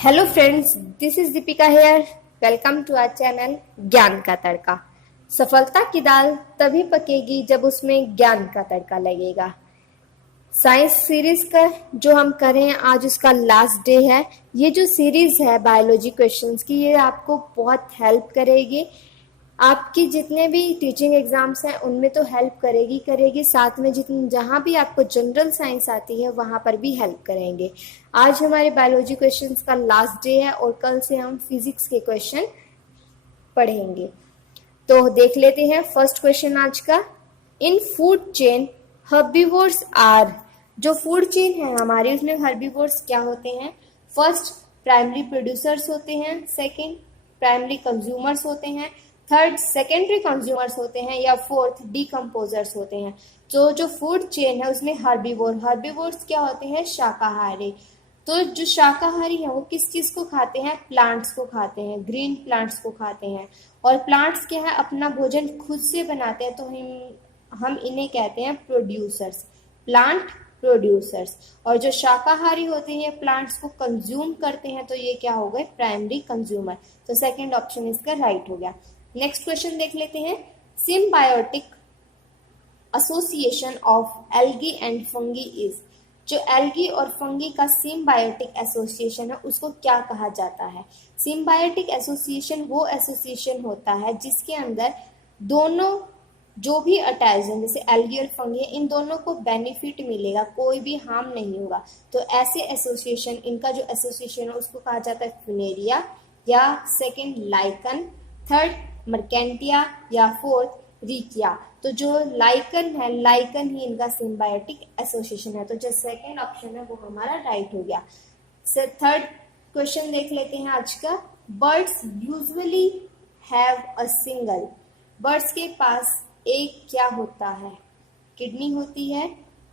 Hello friends, this is Deepika here. Welcome to our channel Gyan ka तड़का। सफलता की दाल तभी पकेगी जब उसमें ज्ञान का तड़का लगेगा। साइंस सीरीज का जो हम कर रहे हैं, आज उसका लास्ट डे है। ये जो सीरीज है बायोलॉजी क्वेश्चंस की, ये आपको बहुत हेल्प करेगी। आपकी जितने भी टीचिंग एग्जाम्स हैं उनमें तो हेल्प करेगी साथ में जितने जहाँ भी आपको जनरल साइंस आती है वहाँ पर भी हेल्प करेंगे। आज हमारे बायोलॉजी क्वेश्चंस का लास्ट डे है और कल से हम फिजिक्स के क्वेश्चन पढ़ेंगे। तो देख लेते हैं फर्स्ट क्वेश्चन आज का। In food chain herbivores are. जो फूड चेन है हमारी, उसमें हर्बीवोर्स क्या होते हैं? फर्स्ट, प्राइमरी प्रोड्यूसर्स होते हैं। सेकंड, प्राइमरी कंज्यूमर्स होते हैं। थर्ड, सेकेंडरी कंज्यूमर्स होते हैं। या फोर्थ, डिकम्पोजर्स होते हैं। तो जो फूड चेन है उसमें हर्बीवोर्स क्या होते हैं? शाकाहारी। तो जो शाकाहारी है वो किस चीज को खाते हैं? प्लांट्स को खाते हैं, ग्रीन प्लांट्स को खाते हैं। और प्लांट्स क्या है, अपना भोजन खुद से बनाते हैं, तो हम इन्हें कहते हैं प्रोड्यूसर्स, प्लांट प्रोड्यूसर्स। और जो शाकाहारी होते हैं प्लांट्स को कंज्यूम करते हैं, तो ये क्या हो गए? Primary consumer. तो सेकंड ऑप्शन इसका राइट हो गया। नेक्स्ट क्वेश्चन देख लेते हैं। Symbiotic association of algae and fungi is. जो एल्गी और फंगी का सिम्बायोटिक एसोसिएशन है उसको क्या कहा जाता है? सिम्बायोटिक एसोसिएशन वो एसोसिएशन होता है जिसके अंदर दोनों जो भी अटैच हैं, जैसे एल्गी और फंगी, इन दोनों को बेनिफिट मिलेगा, कोई भी हार्म नहीं होगा। तो ऐसे एसोसिएशन, इनका जो एसोसिएशन है उसको कहा जाता है फ्यूनेरिया, या सेकंड लाइकन, थर्ड मर्केंटिया, या फोर्थ रिकिया। तो जो लाइकन है, लाइकन ही इनका सिम्बायोटिक एसोसिएशन है। तो जो सेकंड ऑप्शन है वो हमारा राइट हो गया। थर्ड क्वेश्चन देख लेते हैं आज का। Birds usually have a single. Birds के पास एक क्या होता है? किडनी होती है,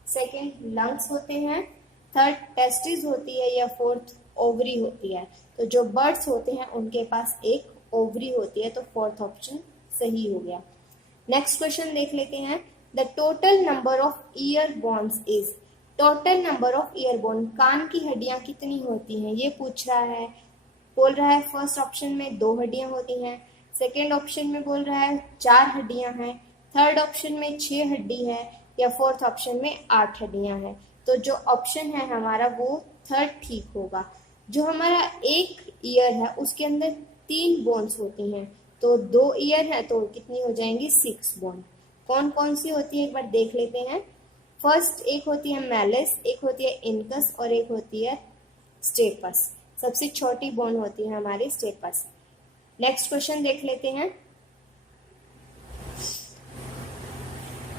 सेकंड लंग्स होते हैं, थर्ड टेस्टिस होती है, या फोर्थ ओवरी होती है। तो जो बर्ड्स होते हैं उनके पास एक ओवरी होती है। तो फोर्थ ऑप्शन सही हो गया। नेक्स्ट क्वेश्चन देख लेते हैं। The total number of ear bones is. Total number of ear bone, कान की हड्डियां कितनी होती हैं ये पूछ रहा है। बोल रहा है फर्स्ट ऑप्शन में 2 हड्डियां होती हैं, सेकेंड ऑप्शन में बोल रहा है 4 हड्डियां हैं, थर्ड ऑप्शन में 6 हड्डी है, या फोर्थ ऑप्शन में 8 हड्डियां हैं। तो जो ऑप्शन है हमारा वो थर्ड ठीक होगा। जो हमारा एक ईयर है उसके अंदर 3 बोन्स होती हैं, तो 2 ईयर है तो कितनी हो जाएंगी? 6 बोन। कौन कौन सी होती है एक बार देख लेते हैं। फर्स्ट एक होती है मैलिस, एक होती है इनकस, और एक होती है स्टेपस। सबसे छोटी बोन होती है हमारी स्टेपस। नेक्स्ट क्वेश्चन देख लेते हैं।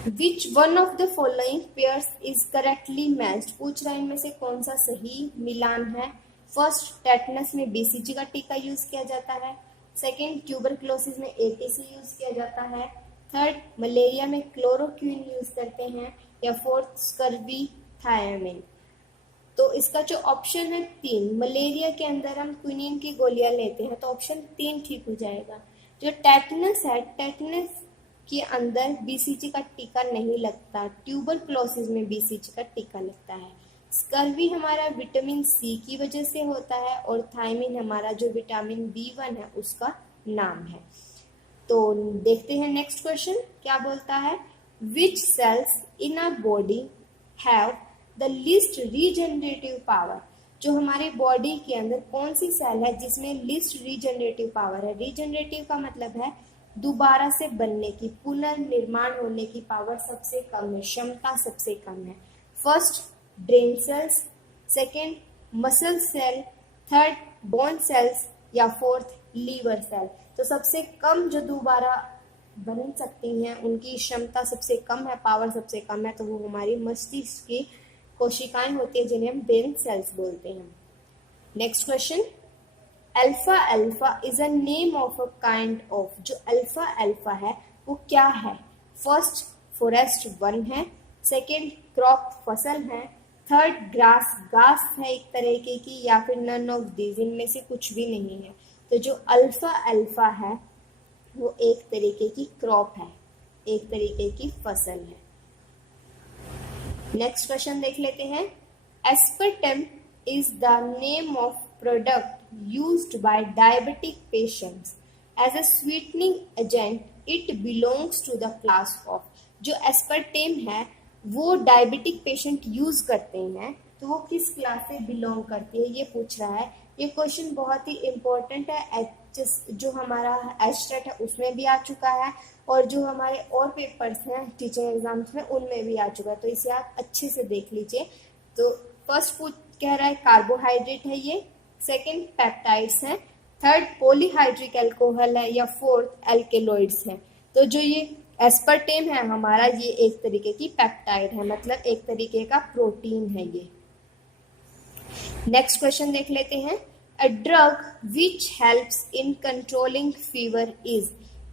Which one of the following pairs is correctly matched. पूछ रहा है इनमें से कौन सा सही मिलान है। फर्स्ट, टेटनस में बीसीजी का टीका यूज किया जाता है। सेकेंड, ट्यूबरक्लोसिस में एटीसी यूज किया जाता है। थर्ड, मलेरिया में क्लोरोक्विन यूज करते हैं। या फोर्थ, स्कर्वी थायमिन। तो इसका जो ऑप्शन है 3, मलेरिया के अंदर हम क्विनिन की गोलियां लेते हैं, तो ऑप्शन 3 ठीक हो जाएगा। जो टेटनस है, टेटनस के अंदर बीसीजी का टीका नहीं लगता, ट्यूबरक्लोसिस में बीसीजी का टीका लगता है। स्कर्वी हमारा विटामिन सी की वजह से होता है, और थायमिन हमारा जो विटामिन B1 है उसका नाम है। तो देखते हैं नेक्स्ट क्वेश्चन क्या बोलता है। Which cells in our body have the least regenerative power. जो हमारे बॉडी के अंदर कौन सी सेल है जिसमें लीस्ट रीजनरेटिव पावर है? रीजनरेटिव का मतलब है दोबारा से बनने की, पुनर्निर्माण होने की पावर सबसे कम है, क्षमता सबसे कम है। First, brain cells, second muscle cell, third bone cells, या फोर्थ लीवर सेल। तो सबसे कम जो दोबारा बन सकती हैं उनकी क्षमता सबसे कम है, पावर सबसे कम है, तो वो हमारी मस्तिष्क की कोशिकाएं होती है जिन्हें हम ब्रेन सेल्स बोलते हैं। Next question. Alpha alpha is a name of a kind of. जो अल्फा अल्फा है वो क्या है? फर्स्ट, फॉरेस्ट वन है, सेकेंड क्रॉप फसल है, थर्ड ग्रास घास है एक तरीके की, या फिर नन ऑफ दीज, इनमें से कुछ भी नहीं है। तो जो अल्फा अल्फा है वो एक तरीके की क्रॉप है, एक तरीके की फसल है। नेक्स्ट क्वेश्चन देख लेते हैं। एस्पर्टम is the name of product used by diabetic patients as a sweetening agent, it belongs to the class of। जो एस्पर्टेम है वो डायबिटिक पेशेंट यूज करते हैं तो वो किस क्लास से बिलोंग करती है, ये पूछ रहा है। ये क्वेश्चन बहुत ही इम्पोर्टेंट है, जो हमारा एचटेट है उसमें भी आ चुका है और जो हमारे और पेपर्स हैं टीचिंग एग्जाम्स में उनमें भी आ चुका है, तो इसे आप अच्छे से देख लीजिए। तो फर्स्ट कह रहा है कार्बोहाइड्रेट है ये, सेकंड पेप्टाइड्स हैं, थर्ड पॉलीहाइड्रिक अल्कोहल है या फोर्थ एल्केलॉइड्स हैं। तो जो ये एस्पर्टेम है हमारा ये एक तरीके की पेप्टाइड है, मतलब एक तरीके का प्रोटीन है ये। नेक्स्ट क्वेश्चन देख लेते हैं। A drug which helps in controlling fever is.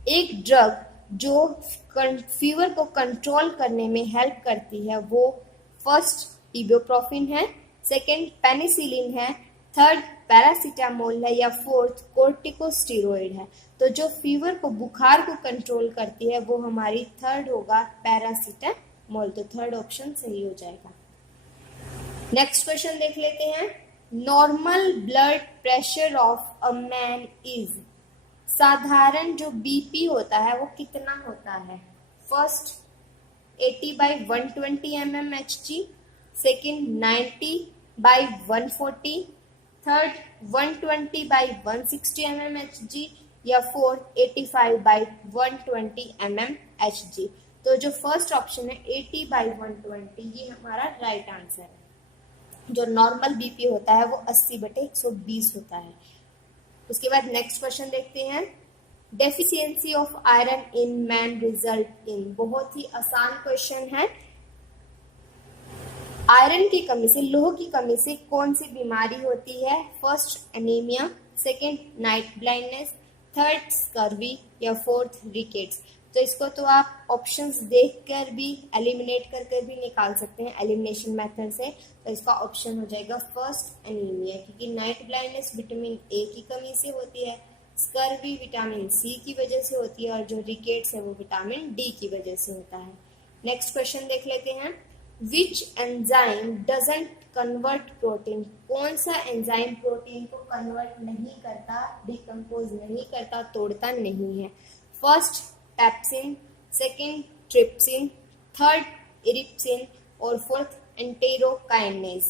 एक ड्रग जो फीवर को कंट्रोल करने में हेल्प करती है वो फर्स्ट इबुप्रोफेन है, सेकंड पेनिसिलिन है, थर्ड पैरासीटामोल है या फोर्थ कोर्टिकोस्टेरॉइड है। तो जो फीवर को बुखार को कंट्रोल करती है वो हमारी थर्ड होगा पैरासीटामोल, तो थर्ड ऑप्शन सही हो जाएगा। नेक्स्ट क्वेश्चन देख लेते हैं। Normal blood pressure of a man is. साधारण जो बीपी होता है वो कितना होता है। First 80/120 mmHg, second 90/140, third 120/160 mmHg या फोर्थ 85/120 mmHg। तो जो फर्स्ट ऑप्शन है 80/120 ये हमारा राइट आंसर है। जो नॉर्मल बीपी होता है वो 80/120 होता है। उसके बाद नेक्स्ट क्वेश्चन देखते हैं। Deficiency of iron in man result in. बहुत ही आसान क्वेश्चन है। आयरन की कमी से, लोह की कमी से कौन सी बीमारी होती है। First anaemia, second night blindness, third scurvy या फोर्थ रिकेट्स। तो इसको तो आप ऑप्शंस देखकर भी एलिमिनेट कर भी निकाल सकते हैं एलिमिनेशन मेथड से। तो इसका ऑप्शन हो जाएगा फर्स्ट एनीमिया, क्योंकि नाइट ब्लाइंडनेस विटामिन ए की कमी से होती है, स्कर्वी विटामिन सी की वजह से होती है और जो रिकेट्स है वो विटामिन डी की वजह से होता है। नेक्स्ट क्वेश्चन देख लेते हैं। Which enzyme doesn't convert protein. कौन सा एंजाइम प्रोटीन को कन्वर्ट नहीं करता, डिकम्पोज नहीं करता, तोड़ता नहीं है। फर्स्ट टैप्सिन, सेकंड ट्रिप्सिन, थर्ड इरिप्सिन और फोर्थ एंटेरोकाइनेज।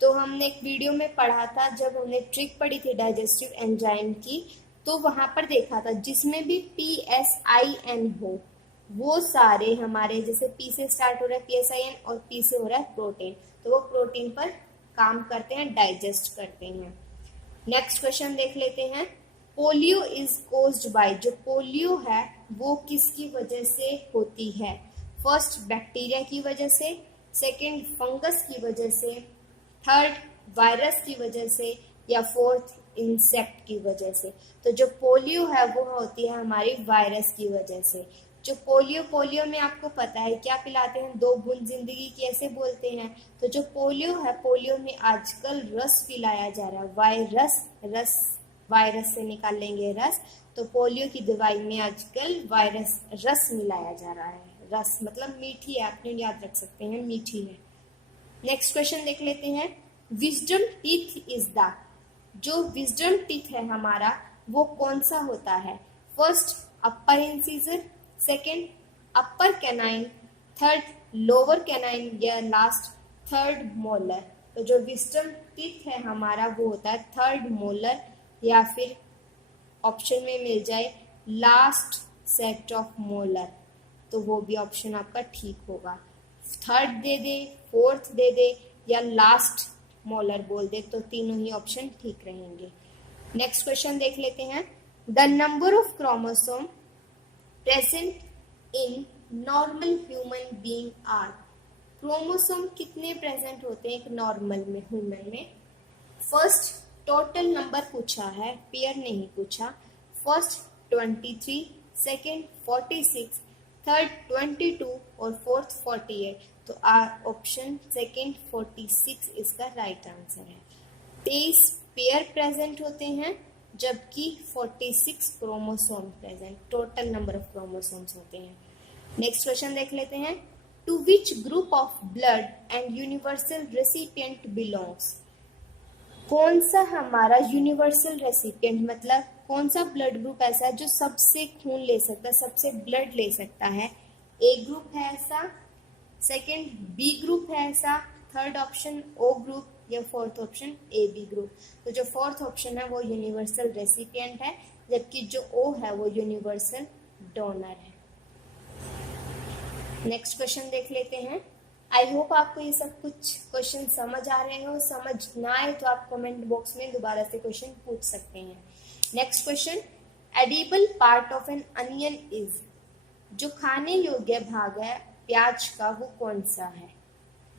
तो हमने एक वीडियो में पढ़ा था, जब हमने ट्रिक पढ़ी थी डाइजेस्टिव एंजाइम की, तो वहां पर देखा था जिसमें भी PSIN हो वो सारे हमारे, जैसे P से स्टार्ट हो रहा है PSIN और P से हो रहा है प्रोटीन, तो वो प्रोटीन पर काम करते हैं, डाइजेस्ट करते हैं। नेक्स्ट क्वेश्चन देख लेते हैं। Polio is caused by. जो पोलियो है वो किसकी वजह से होती है। फर्स्ट बैक्टीरिया की वजह से, सेकंड फंगस की वजह से, थर्ड वायरस की वजह से या फोर्थ इंसेक्ट की वजह से। तो जो पोलियो है वो होती है हमारी वायरस की वजह से। जो पोलियो में आपको पता है क्या पिलाते हैं, 2 बूंद जिंदगी की ऐसे बोलते हैं। तो जो पोलियो है, पोलियो में आजकल रस पिलाया जा रहा है, वायरस से निकाल लेंगे रस, तो पोलियो की दवाई में आजकल रस मिलाया जा रहा है। रस मतलब मीठी है, आपने याद रख सकते हैं, मीठी है। नेक्स्ट क्वेश्चन देख लेते हैं। Wisdom teeth is the. जो विजडम टीथ है हमारा वो कौन सा होता है। फर्स्ट अपर इंसीजर, सेकंड अपर कैनाइन, थर्ड लोअर कैनाइन या लास्ट थर्ड मोलर। तो जो विजडम टीथ है हमारा वो होता है थर्ड मोलर या फिर ऑप्शन में मिल जाए लास्ट सेट ऑफ मोलर, तो वो भी ऑप्शन आपका ठीक होगा। थर्ड दे दे, फोर्थ दे दे या लास्ट मोलर बोल दे, तो तीनों ही ऑप्शन ठीक रहेंगे। नेक्स्ट क्वेश्चन देख लेते हैं। The number of chromosome present in normal human being are. Chromosome कितने प्रेजेंट होते हैं एक नॉर्मल में, ह्यूमन में। फर्स्ट टोटल नंबर पूछा है, पेयर नहीं पूछा। फर्स्ट 23, सेकंड 46, थर्ड 22 और फोर्थ 48। तो ऑप्शन सेकंड 46 इसका राइट आंसर है। 23 पेयर प्रेजेंट होते हैं जबकि 46 chromosome present, total number of chromosomes होते हैं। नेक्स्ट क्वेश्चन देख लेते हैं। To which group of blood and universal recipient belongs. कौन सा हमारा यूनिवर्सल रेसिपिएंट, मतलब कौन सा ब्लड ग्रुप ऐसा है जो सबसे खून ले सकता है, सबसे ब्लड ले सकता है? ए ग्रुप है ऐसा, सेकंड बी ग्रुप है ऐसा, थर्ड ऑप्शन ओ ग्रुप, या fourth option A B group. तो जो फोर्थ ऑप्शन है वो यूनिवर्सल रेसिपिएंट है, जबकि जो ओ है वो यूनिवर्सल डोनर है। नेक्स्ट क्वेश्चन देख लेते हैं। आई होप आपको ये सब कुछ क्वेश्चन समझ आ रहे हो। समझ ना आए तो आप कमेंट बॉक्स में दोबारा से क्वेश्चन पूछ सकते हैं। Next question, edible part of N onion is, जो खाने योग्य भाग है प्याज का वो कौन सा है?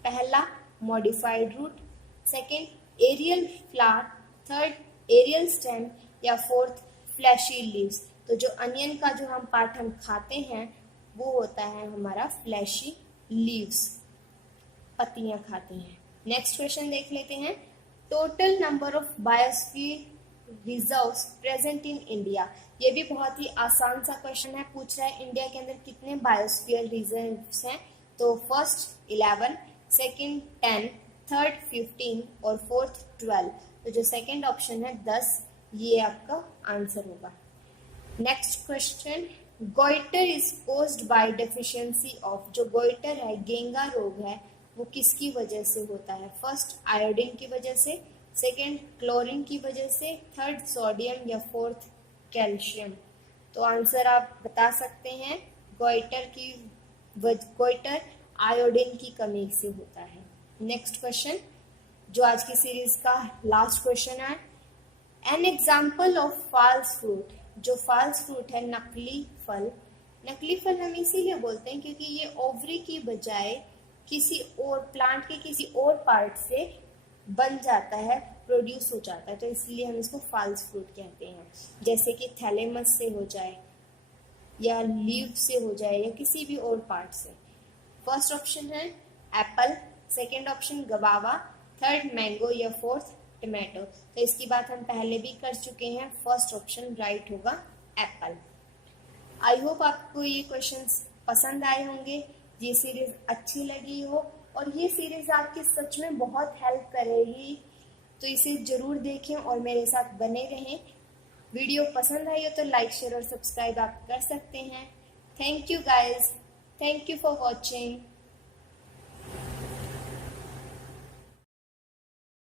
पहला modified root, second aerial flower, third aerial stem, या फोर्थ फ्लैशी लीव्स। तो जो अनियन का जो हम पार्ट हम खाते हैं वो होता है हमारा फ्लैशी लीव्स, पत्तियां खाते हैं। नेक्स्ट क्वेश्चन देख लेते हैं। Total number of biosphere reserves present in India. ये भी बहुत ही आसान सा क्वेश्चन है। पूछ रहा है इंडिया के अंदर कितने बायोस्फीयर रिजर्व्स हैं। तो फर्स्ट 11, सेकंड 10, थर्ड 15 और फोर्थ 12। तो जो सेकंड ऑप्शन है 10, ये आपका आंसर होगा। Next question, goitre is caused by deficiency of. जो गोइटर है, गेंगा रोग है, वो किसकी वजह से होता है? फर्स्ट आयोडीन की वजह से, सेकंड क्लोरीन की वजह से, थर्ड सोडियम, या फोर्थ कैल्शियम। तो आंसर आप बता सकते हैं। गोइटर आयोडीन की कमी से होता है। नेक्स्ट क्वेश्चन, जो आज की सीरीज का लास्ट क्वेश्चन है। An example of false fruit. जो फॉल्स फ्रूट है, नकली फल। नकली फल हम इसीलिए बोलते हैं क्योंकि ये ओवरी की बजाय किसी और प्लांट के किसी और पार्ट से बन जाता है, प्रोड्यूस हो जाता है, तो इसलिए हम इसको फॉल्स फ्रूट कहते हैं। जैसे कि थैलेमस से हो जाए, या लीव से हो जाए, या किसी भी और पार्ट से। फर्स्ट ऑप्शन है Apple, second option गवावा, third mango, या फोर्थ टमाटो। तो इसकी बात हम पहले भी कर चुके हैं। फर्स्ट ऑप्शन राइट होगा एप्पल। आई होप आपको ये क्वेश्चंस पसंद आए होंगे, ये सीरीज अच्छी लगी हो, और ये सीरीज आपकी सच में बहुत हेल्प करेगी। तो इसे जरूर देखें और मेरे साथ बने रहें। वीडियो पसंद आई हो तो लाइक, शेयर और सब्सक्राइब आप कर सकते हैं। Thank you guys, thank you for watching.